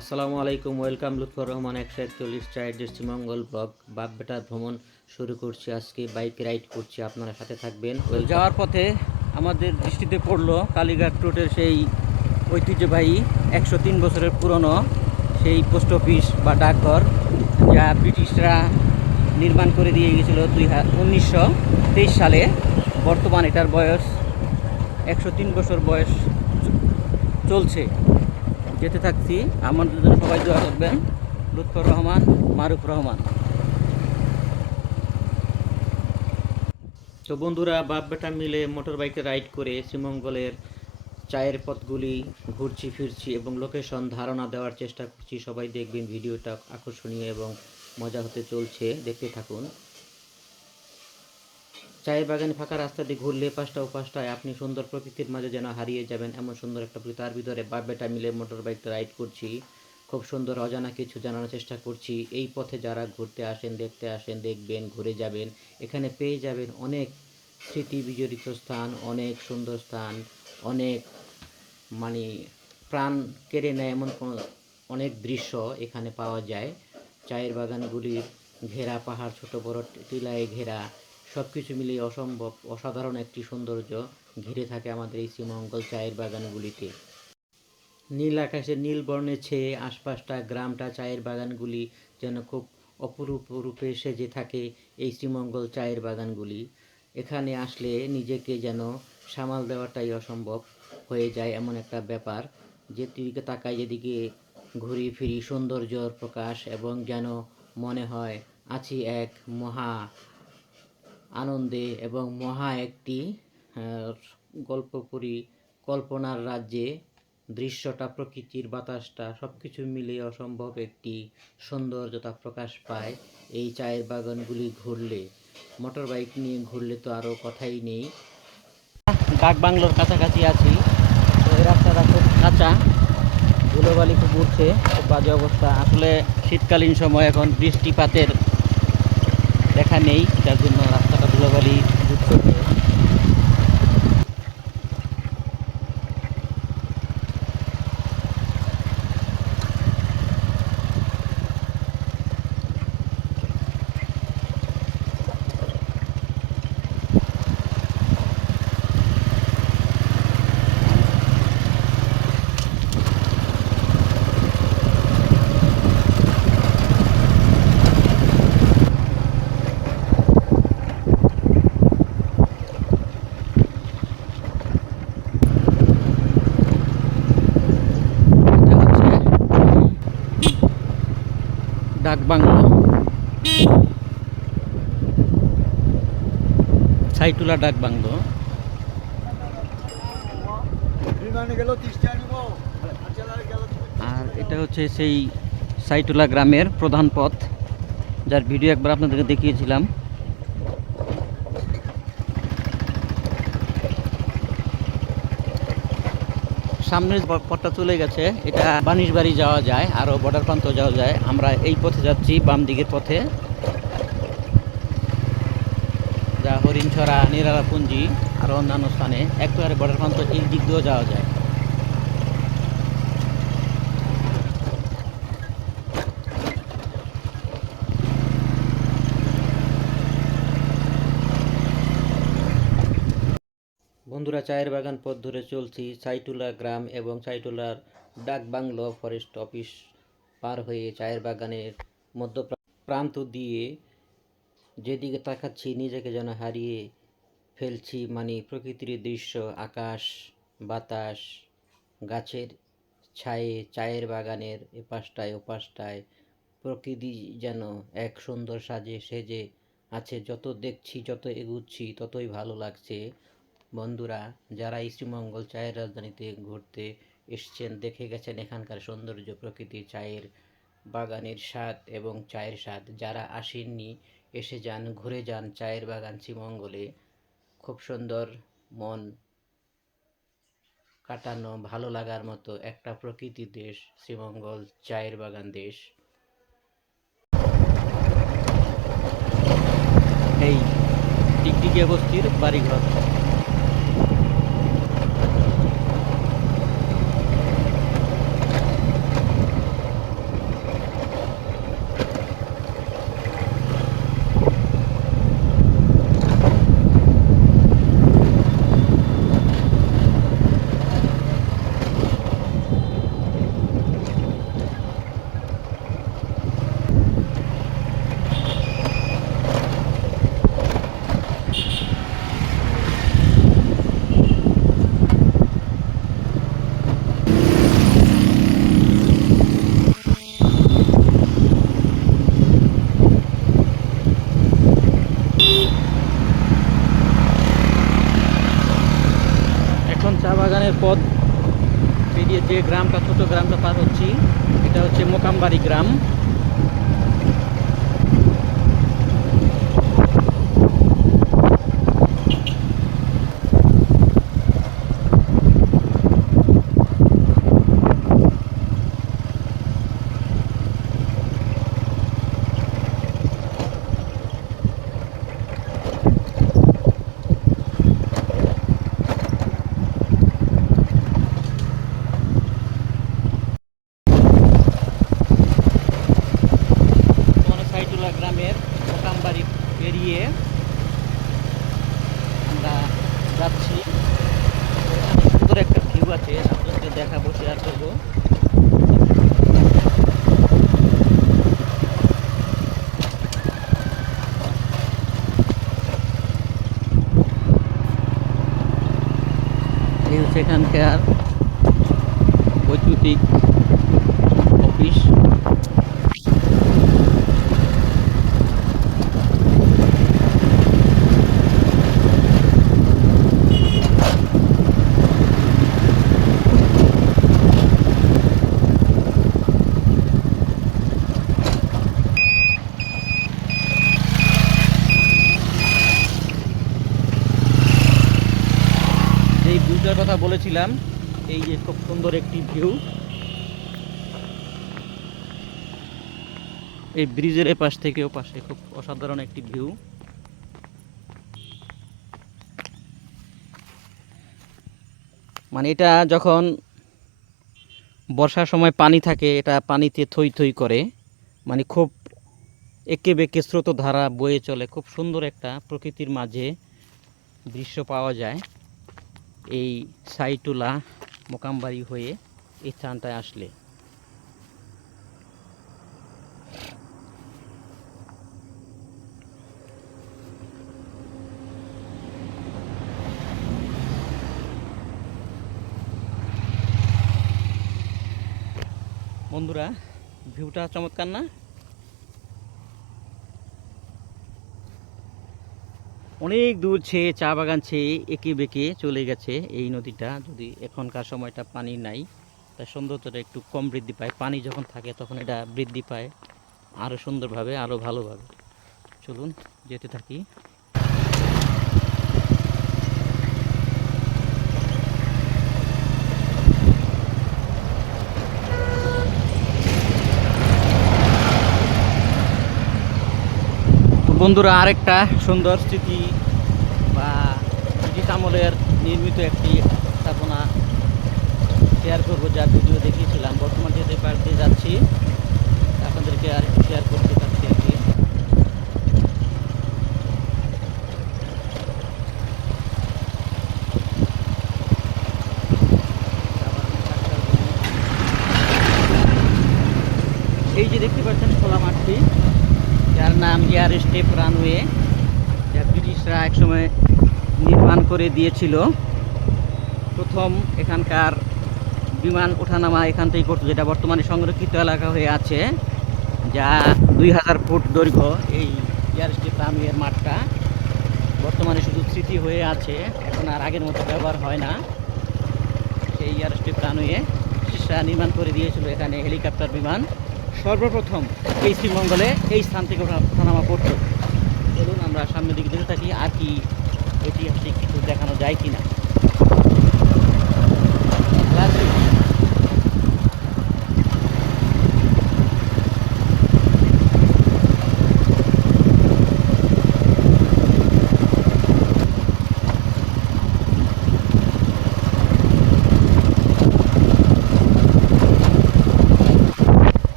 আসসালামু আলাইকুম ওয়েলকাম লুৎফর রহমান একশো একচল্লিশ চার দৃষ্টিমঙ্গল ব্লগ। বাপ বেটার ভ্রমণ শুরু করছি আজকে বাইক রাইড করছি আপনারা সাথে থাকবেন। যাওয়ার পথে আমাদের দৃষ্টিতে পড়ল কালীঘাট রোডের সেই ঐতিহ্যবাহী একশো তিন বছরের পুরনো সেই পোস্ট অফিস বা ডাকঘর যা ব্রিটিশরা নির্মাণ করে দিয়ে গেছিল দুই উনিশশো তেইশ সালে। বর্তমান এটার বয়স একশো তিন বছর বয়স চলছে। যেতে থাকছি। আমাদের জন্য সবাই দোয়া করবেন। লুৎফর রহমান, মারুফ রহমান। তো বন্ধুরা, বাপ বেটা মিলে মোটর বাইকে রাইড করে শ্রীমঙ্গলের চায়ের পথগুলি ঘুরছি, ফিরছি এবং লোকেশন ধারণা দেওয়ার চেষ্টা করছি। সবাই দেখবেন, ভিডিওটা আকর্ষণীয় এবং মজা হতে চলছে। দেখতে থাকুন। চায়ের বাগানে ফাঁকা রাস্তা দিয়ে ঘুরলে পাঁচটা ও আপনি সুন্দর প্রকৃতির মাঝে যেন হারিয়ে যাবেন। এমন সুন্দর একটা প্রকৃতি। তার ভিতরে বাপ বেটা মিলে মোটর বাইকটা রাইড করছি। খুব সুন্দর অজানা কিছু জানানোর চেষ্টা করছি। এই পথে যারা ঘুরতে আসেন, দেখতে আসেন, দেখবেন, ঘুরে যাবেন, এখানে পেয়ে যাবেন অনেক স্মৃতি বিজড়িত স্থান, অনেক সুন্দর স্থান, অনেক মানে প্রাণ কেড়ে নেয় এমন অনেক দৃশ্য এখানে পাওয়া যায়। চায়ের বাগানগুলির ঘেরা, পাহাড় ছোট বড় টিলায় ঘেরা সব কিছু মিলিয়ে অসম্ভব, অসাধারণ একটি সৌন্দর্য ঘিরে থাকে আমাদের এই শ্রীমঙ্গল চায়ের বাগানগুলিতে। নীল আকাশে নীল বর্ণে ছেয়ে আশপাশটা, গ্রামটা, চায়ের বাগানগুলি যেন খুব অপরূপ রূপে সেজে থাকে এই শ্রীমঙ্গল চায়ের বাগানগুলি। এখানে আসলে নিজেকে যেন সামাল দেওয়াটাই অসম্ভব হয়ে যায় এমন একটা ব্যাপার। যে যেদিকে তাকায় যেদিকে ঘুরি ফিরি, সৌন্দর্যর প্রকাশ এবং যেন মনে হয় আছি এক মহা আনন্দে এবং মহা একটি গল্প করি কল্পনার রাজ্যে দৃশ্যটা, প্রকৃতির বাতাসটা সব কিছু মিলিয়ে অসম্ভব একটি সৌন্দর্যতা প্রকাশ পায় এই চায়ের বাগানগুলি ঘুরলে। মোটর বাইক নিয়ে ঘুরলে তো আরও কথাই নেই। ডাক বাংলোর কাছাকাছি আছি রাস্তাটা খুব কাঁচা, ধুলোবালি খুব উঠছে খুব বাজে অবস্থা। আসলে শীতকালীন সময় এখন বৃষ্টিপাতের দেখা নেই, যার জন্য রাস্তাটা ধুলোবালি যুক্ত হয়ে এটা হচ্ছে ডাক বাংলো। সাইটুলা ডাক বাংলো। আর এটা হচ্ছে সেই সাইটুলা গ্রামের প্রধান পথ, যার ভিডিও একবার আপনাদেরকে দেখিয়েছিলাম। সামনের পথটা চলে গেছে। এটা বানিশবাড়ি যাওয়া যায় আরও বর্ডার প্রান্ত যাওয়া যায়। আমরা এই পথে যাচ্ছি, বাম দিকের পথে। যা হরিণছড়া, নিরালাপুঞ্জি আরও অন্যান্য স্থানে। একেবারে বর্ডার প্রান্ত এই দিক দিয়েও যাওয়া যায় বন্ধুরা চায়ের বাগান পথ ধরে চলছি সাইটুলা গ্রাম এবং সাইটুলার ডাক বাংলো ফরেস্ট অফিস পার হয়ে চায়ের বাগানের মধ্য প্রান্ত দিয়ে যেদিকে তাকাচ্ছি নিজেকে যেন হারিয়ে ফেলছি মানে প্রকৃতির দৃশ্য, আকাশ, বাতাস, গাছের ছায়ে চায়ের বাগানের এপাশটায় ওপাশটায়। প্রকৃতি যেন এক সুন্দর সাজে, সেজে আছে। যত দেখছি, যত এগুচ্ছি, ততই ভালো লাগছে। বন্ধুরা, যারা এই শ্রীমঙ্গল চায়ের রাজধানীতে ঘুরতে এসছেন, দেখে গেছেন এখানকার সৌন্দর্য প্রকৃতি চায়ের বাগানের স্বাদ এবং চায়ের স্বাদ। যারা আসেননি, এসে যান, ঘুরে যান চায়ের বাগান শ্রীমঙ্গলে। খুব সুন্দর মন কাটানো, ভালো লাগার মতো একটা প্রকৃতি দেশ, শ্রীমঙ্গল চায়ের বাগান দেশ। এই টিকটিকি বস্তির বাড়িঘর যাচ্ছি এটা হচ্ছে মোকামবাড়ি গ্রাম মানে সাইটুলা গ্রামের মোকামবাড়ি পেরিয়ে আমরা যাচ্ছি এখানে সুন্দর একটা ভিউ আছে আপনাদেরকে দেখাবো শেয়ার করব হচ্ছে বৈদ্যুতিক অফিস এই ভিউটার বলেছিলাম এই যে খুব সুন্দর একটি ভিউ। এই ব্রিজের এপাশ থেকে ও পাশে খুব অসাধারণ একটি ভিউ। মানে এটা যখন বর্ষার সময় পানি থাকে, এটা পানিতে থই থই করে মানে খুব একে বেঁকে স্রোতধারা বয়ে চলে, খুব সুন্দর একটা প্রকৃতির মাঝে দৃশ্য পাওয়া যায়। এই সাইটুলা মোকামবাড়ি হয়ে এই স্থানটায় আসলে। বন্ধুরা ভিউটা চমৎকার না? অনেক দূর ছেয়ে, চা বাগান ছেয়ে এঁকে বেঁকে চলে গেছে এই নদীটা। যদি এখনকার সময়টা পানি নাই তার সৌন্দর্যটা একটু কম বৃদ্ধি পায়। পানি যখন থাকে, তখন এটা বৃদ্ধি পায়। আরও সুন্দরভাবে আরও ভালোভাবে। চলুন, যেতে থাকি। বন্ধুরা, আরেকটা সুন্দর স্মৃতি বা ব্রিটিশ আমলের নির্মিত একটি স্থাপনা শেয়ার করব যা ভিডিও দেখিয়েছিলাম। বর্তমান যেতে পারতে যাচ্ছি, আপনাদেরকে আর শেয়ার করতে চাচ্ছি আর কি এই যে দেখতে পাচ্ছেন খোলা মাঠটি যার নাম এয়ার স্টেপ রানওয়ে, যা ব্রিটিশরা একসময় নির্মাণ করে দিয়েছিল। প্রথম এখানকার বিমান ওঠানামা এখান থেকেই করতো, যেটা বর্তমানে সংরক্ষিত এলাকা হয়ে আছে, যা দুই হাজার ফুট দৈর্ঘ্য এই এয়ার স্টেপ রানওয়ের মাঠটা। বর্তমানে শুধু স্মৃতি হয়ে আছে, এখন আর আগের মতো ব্যবহার হয় না। সেই এয়ার স্টেপ রানওয়ে ব্রিটিশরা নির্মাণ করে দিয়েছিল এখানে হেলিকপ্টার বিমান। সর্বপ্রথম এই শ্রীমঙ্গলে এই স্থান থেকে ওঠা- ওঠানামা করত চলুন আমরা সামনের দিকে দেখে থাকি, আর কি ঐতিহাসিক কিছু দেখানো যায় কিনা।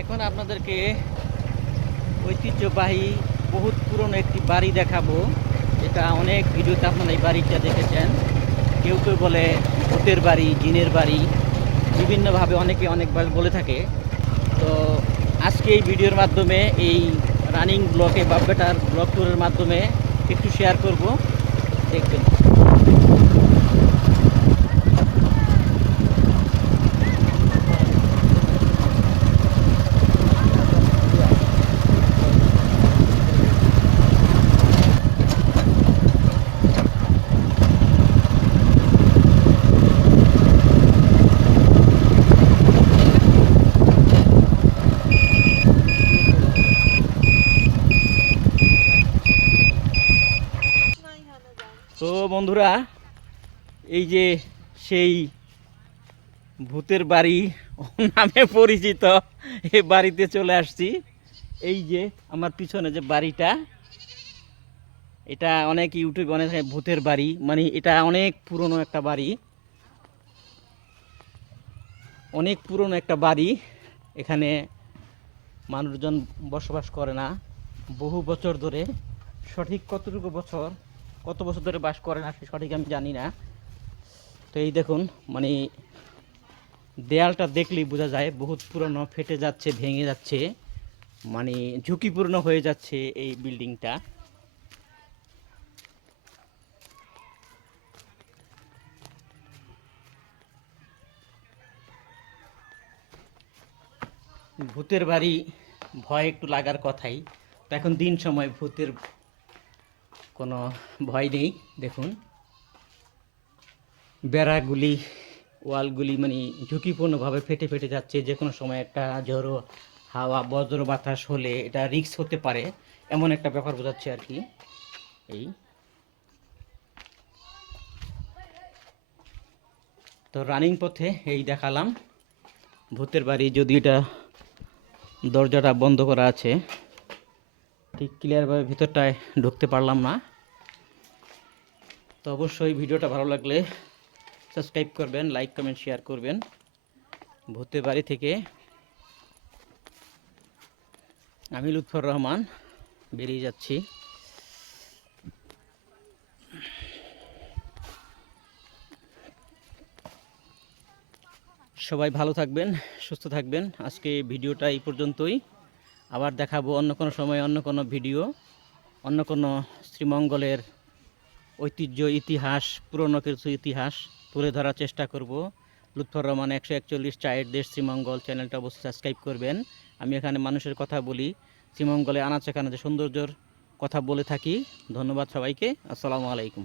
এখন আপনাদেরকে ঐতিহ্যবাহী বহুত পুরনো একটি বাড়ি দেখাবো। যেটা অনেক ভিডিওতে আপনারা এই বাড়িটা দেখেছেন। কেউ কেউ বলে ভূতের বাড়ি, জিনের বাড়ি, বিভিন্নভাবে অনেকে অনেকবার বলে থাকে। তো আজকে এই ভিডিওর মাধ্যমে, এই রানিং ব্লকে বাব্বেটার ব্লক ট্যুরের মাধ্যমে একটু শেয়ার করব। দেখবেন। এই যে সেই ভূতের বাড়ি নামে পরিচিত। এই বাড়িতে চলে আসছি। এই যে আমার পিছনে যে বাড়িটা, এটা অনেক ইউটিউবে অনেক ভূতের বাড়ি মানে এটা অনেক পুরনো একটা বাড়ি। অনেক পুরনো একটা বাড়ি। এখানে মানুষজন বসবাস করে না। বহু বছর ধরে, সঠিক কতটুকু বছর, কত বছর ধরে বাস করে না, সে সঠিক আমি জানি না। তো এই দেখুন মানে দেয়ালটা দেখলেই বোঝা যায়, বহুত পুরনো, ফেটে যাচ্ছে, ভেঙে যাচ্ছে মানে ঝুঁকিপূর্ণ হয়ে যাচ্ছে এই বিল্ডিংটা। ভূতের বাড়ি, ভয় একটু লাগার কথাই। তো এখন দিন সময় ভূতের কোনো ভয় নেই, দেখুন। বেড়াগুলি, ওয়ালগুলি মানে ঝুঁকিপূর্ণভাবে ফেটে ফেটে যাচ্ছে। যে কোনো সময় একটা ঝড়ো হাওয়া, বজ্র বাতাস হলে এটা রিক্স হতে পারে। এমন একটা ব্যাপার বোঝাচ্ছে আর কি। এই। তো রানিং পথে এই দেখালাম। ভূতের বাড়ি যদি এটা দরজাটা বন্ধ করা আছে। ঠিক ক্লিয়ারভাবে ভিতরটায় ঢুকতে পারলাম না। তো অবশ্যই ভিডিওটা ভালো লাগলে সাবস্ক্রাইব করবেন, লাইক, কমেন্ট, শেয়ার করবেন। ভূতের বাড়ি থেকে আমি লুৎফর রহমান বেরিয়ে যাচ্ছি। সবাই ভালো থাকবেন, সুস্থ থাকবেন। আজকে ভিডিওটা এই পর্যন্তই। আবার দেখাবো অন্য কোনো সময় অন্য কোনো ভিডিও, অন্য কোনো শ্রীমঙ্গলের ঐতিহ্য, ইতিহাস, পুরনো কিছু ইতিহাস। তুলে ধরার চেষ্টা করব। লুৎফর রহমান একশো একচল্লিশ চায়ের দেশ শ্রীমঙ্গল চ্যানেলটা অবশ্যই সাবস্ক্রাইব করবেন। আমি এখানে মানুষের কথা বলি। শ্রীমঙ্গলে আনাচে কানাচে সৌন্দর্যর কথা বলে থাকি। ধন্যবাদ সবাইকে। আসসালামু আলাইকুম।